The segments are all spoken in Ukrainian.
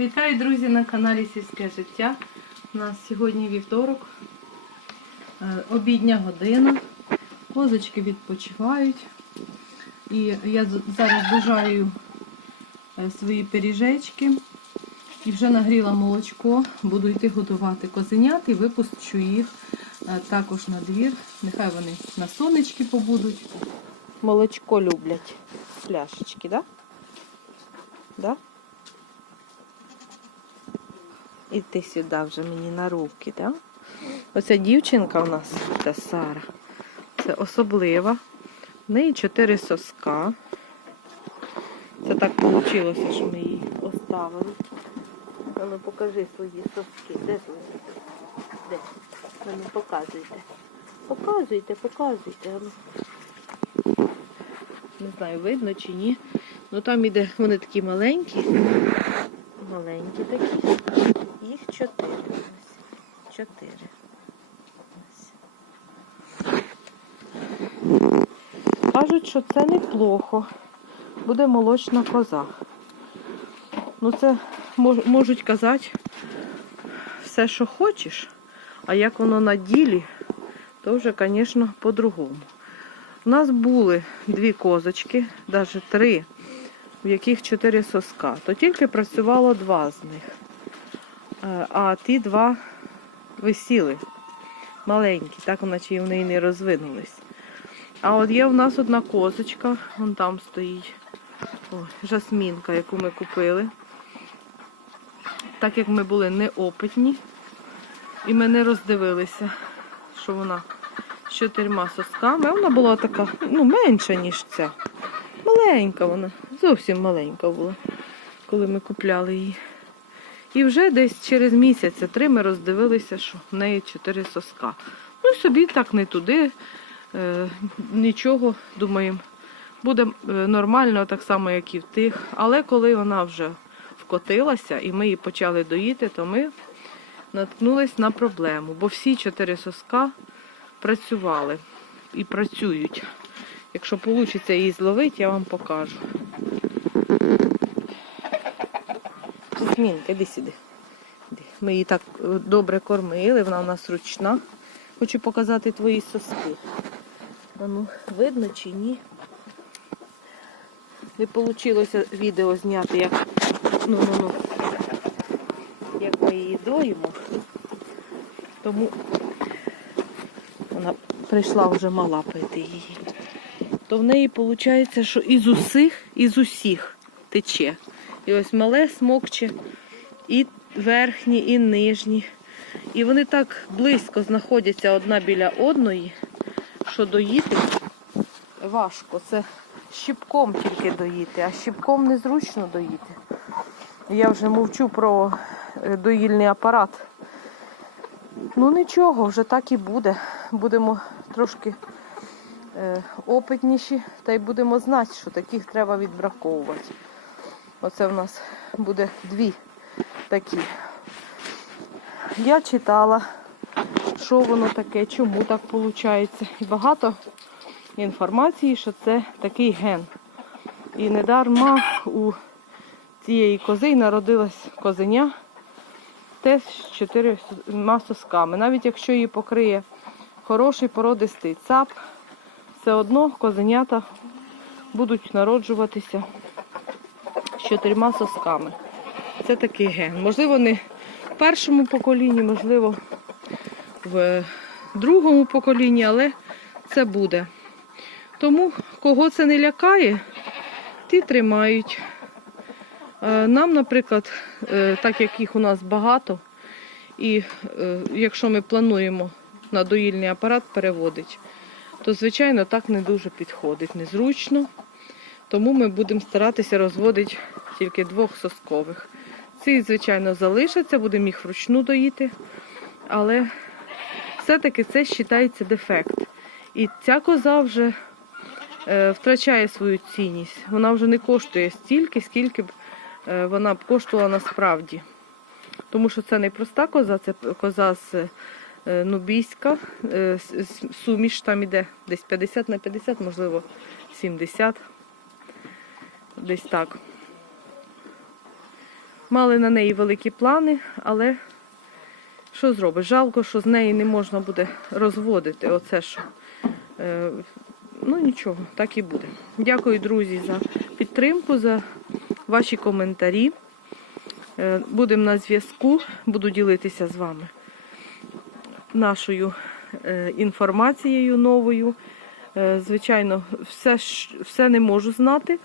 Вітаю, друзі, на каналі Сільське життя. У нас сьогодні вівторок, е, обідня година. Козочки відпочивають. І я зараз дожарюю е, свої пиріжечки. І вже нагріла молочко. Буду йти готувати козенят і випущу їх е, також на двір. Нехай вони на сонечки побудуть. Молочко люблять. Пляшечки, так? Да? Да? І ти сюди вже мені на руки, так? Оця дівчинка у нас, це Сара. Це особлива. В неї чотири соска. Це так вийшло, що ми її оставили. Ну покажи свої соски. Де твої? Де? Ну показуйте. Показуйте, показуйте. Ну. Не знаю, видно чи ні. Ну там іде, вони такі маленькі. Маленькі такі. Їх чотири. Чотири. Кажуть, що це неплохо. Буде молочна коза. Ну це можуть казати все, що хочеш, а як воно на ділі, то вже, звісно, по-другому. У нас були дві козочки, навіть три, в яких чотири соска, то тільки працювало два з них. Е, А ті два висіли маленькі, так наче вони і не розвинулись. А от є в нас одна козочка, вон там стоїть. Ой, жасмінка, яку ми купили. Так як ми були неопитні, і ми не роздивилися, що вона з чотирма сосками. Вона була така, ну, менша, ніж ця. Маленька вона, зовсім маленька була, коли ми купляли її. І вже десь через місяць три ми роздивилися, що в неї чотири соска. Ну собі так не туди, е, нічого, думаємо, буде е, нормально, так само, як і в тих. Але коли вона вже вкотилася і ми її почали доїти, то ми наткнулись на проблему, бо всі чотири соска працювали і працюють. Якщо вийде її зловити, я вам покажу. Жасмінка, іди сюди. Ми її так е, добре кормили, вона у нас ручна. Хочу показати твої соски. Ну, видно чи ні? Не вийшло відео зняти, як, ну, ну, ну, як ми її доїмо. Тому вона прийшла вже мала пити її. То в неї виходить, що із усіх, із усіх тече. І ось мале смокче, і верхні, і нижні. І вони так близько знаходяться одна біля одної, що доїти важко. Це щіпком тільки доїти, а щіпком незручно доїти. Я вже мовчу про е, доїльний апарат. Ну нічого, вже так і буде. Будемо трошки опитніші, та й будемо знати, що таких треба відбраковувати. Оце в нас буде дві такі. Я читала, що воно таке, чому так виходить. І багато інформації, що це такий ген. І недарма у цієї кози народилась козеня теж з чотирма сосками. Навіть якщо її покриє хороший породистий цап, все одно козенята будуть народжуватися з чотирма сосками. Це такий ген. Можливо, не в першому поколінні, можливо, в другому поколінні, але це буде. Тому, кого це не лякає, ті тримають. Е, Нам, наприклад, е, так як їх у нас багато, і е, якщо ми плануємо на доїльний апарат переводити, то, звичайно, так не дуже підходить, незручно. Тому ми будемо старатися розводити тільки двох соскових. Ці, звичайно, залишаться, будемо їх вручну доїти, але все-таки це вважається дефект. І ця коза вже е, втрачає свою цінність. Вона вже не коштує стільки, скільки б е, вона б коштувала насправді. Тому що це не проста коза, це коза з нубійська, е, с- с- суміш там іде десь 50 на 50, можливо 70. Десь так. Мали на неї великі плани, але що зробиш? Жалко, що з неї не можна буде розводити. Оце що. Е, ну нічого, так і буде. Дякую, друзі, за підтримку, за ваші коментарі. Е, Будемо на зв'язку, буду ділитися з вами нашою е, інформацією новою. Е, Звичайно, все, все не можу знати.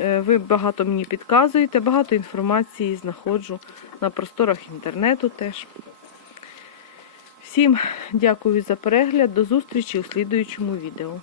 Е, Ви багато мені підказуєте, багато інформації знаходжу на просторах інтернету теж. Всім дякую за перегляд. До зустрічі у слідуючому відео.